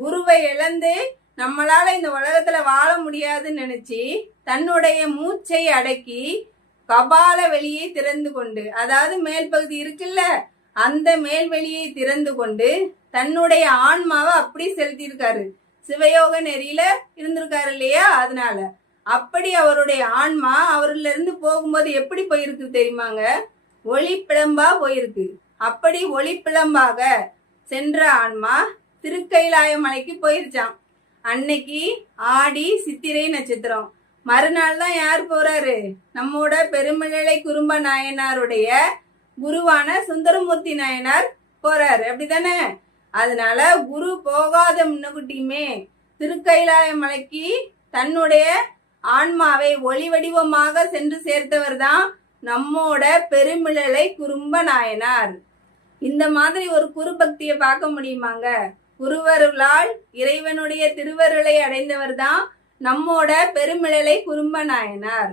குருவை இழந்து நம்மளால இந்த உலகத்துல வாழ முடியாதுன்னு நினைச்சு தன்னுடைய மூச்சை அடக்கி கபால வெளியை திறந்து கொண்டு, அதாவது மேல் பகுதி இருக்குல்ல, அந்த மேல் வெளியை திறந்து கொண்டு தன்னுடைய ஆன்மாவை அப்படி செலுத்தியிருக்காரு. சிவயோக நெறியில இருந்திருக்காரு இல்லையா, அதனால அப்படி அவருடைய ஆன்மா அவர்ல இருந்து போகும்போது எப்படி போயிருக்கு தெரியுமாங்க? ஒளி பிளம்பா போயிருக்கு. அப்படி ஒளி பிளம்பாக சென்ற ஆன்மா திருக்கைலாய மலைக்கு போயிருச்சான். அன்னைக்கு ஆடி சித்திரை நட்சத்திரம். மறுநாள் தான் யார் போறாரு? நம்மோட பெருமிழலை குறும்ப நாயனாருடைய குருவான சுந்தரமூர்த்தி நாயனார் போறாரு, அப்படித்தானே? அதனால குரு போகாத முன்னகுட்டியுமே திருக்கைலாய மலைக்கு தன்னுடைய ஆன்மாவை ஒளி வடிவமாக சென்று சேர்த்தவர் தான் நம்மோட பெருமிழலை குறும்ப நாயனார். இந்த மாதிரி ஒரு குரு பக்தியை பார்க்க முடியுமாங்க? குருவருளால் இறைவனுடைய திருவருளை அடைந்தவர் தான் நம்மோட பெருமிழலை குறும்ப நாயனார்.